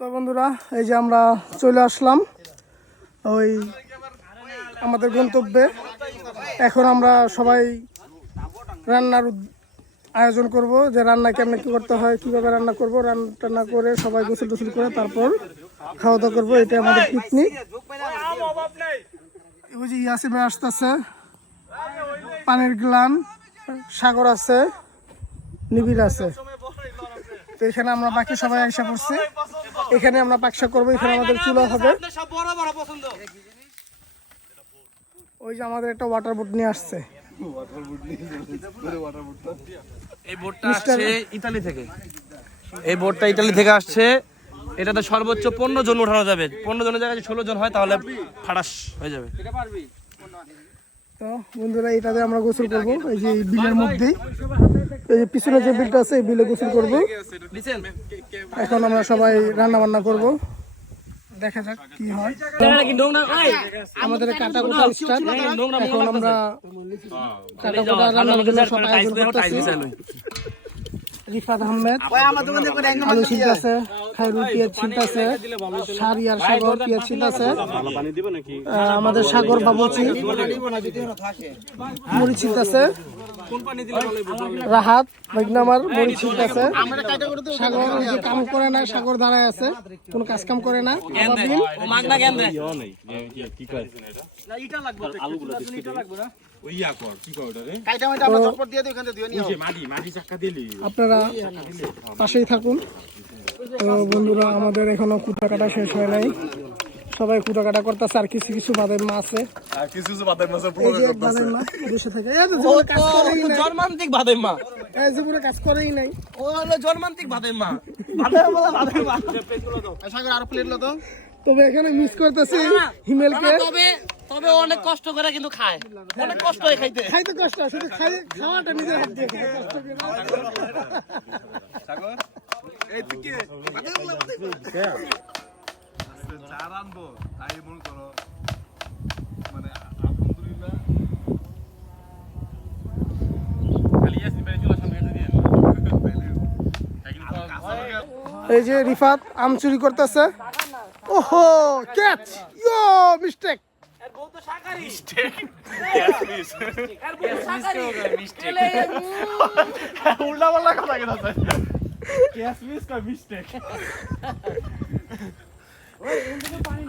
তো বন্ধুরা, এই যে আমরা চলে আসলাম ওই আমাদের গন্তব্যে। এখন আমরা সবাই রান্নার আয়োজন করব, যে রান্না কেমনে কী করতে হয়, কীভাবে রান্না করব। রান্না করে সবাই গোসল টোসল করে তারপর খাওয়া দাওয়া করবো। এটা আমাদের পিকনিক। ওই যে ইয়াসিমে আসতেছে, পানির গ্লান, সাগর আছে, নিবিড় আছে। তো এখানে আমরা বাকি সবাই আশা করছি, এখানে আমরা পাকশা করবো। এখানে আমাদের চুলা হবে। ওই যে আমাদের একটা ওয়াটার বোট নিয়ে আসছে। এই বোটটা আসছে ইতালি থেকে। এই বোটটা ইতালি থেকে আসছে। এটাতে সর্বোচ্চ 15 জন উঠানো যাবে। 15 জনের জায়গায় 16 জন হয় তাহলে ফাটাস হয়ে যাবে। তো বন্ধুরা, এটাতে আমরা গোসল করবো। এই যে বিলের মধ্যেই, এই যে পিছনে যে বিলটা আছে, এই বিলে গোসল করবো। এখন আমরা সবাই রান্না বান্না করবো, দেখা যাক কি হয়। আমাদের কাটা কোটা স্টার্ট। এখন আমরা কাটা কোটা রান্নার জন্য সব আয়োজন করতেছি। রিফাত আহমেদ আলু ছিলতেছে, খায়রুল পেঁয়াজ ছিলতেছে, সারিয়ার সাগর পেঁয়াজ ছিলতেছে, আমাদের সাগর বাবুচি মুড়ি ছিলতেছে, রাহাত আমার মুড়ি ছিলতেছে। সাগর ওই যে কাম করে না, সাগর দাঁড়ায় আছে, কোনো কাজ কাম করে না। আপনারা পাশেই থাকুন। তো বন্ধুরা, আমাদের এখনো কুটা কাটা শেষ হয় নাই, সবাই কুটা কাটা করতেছে। আর কিছু কিছু বাদের মা আছে, জন্মান্তিক বাদের মা, জীবনে কাজ করেই নাই। ও হলো জন্মান্তিক বাদের মা। তবে এখানে মিস করতেছি হিমেলকে। তবে অনেক কষ্ট করে কিন্তু খায়, অনেক কষ্ট হয় খাইতে। খাইতে কষ্ট, শুধু খাওয়াটা নিজের হাত দিয়ে খায়, কষ্ট করে। এই যে রিফাত আম চুরি করতেছে। ওহো, ক্যাচ! ইয়ো, মিস্টেক। উল্টা পাল্টা কথা কেন? মিস্টেক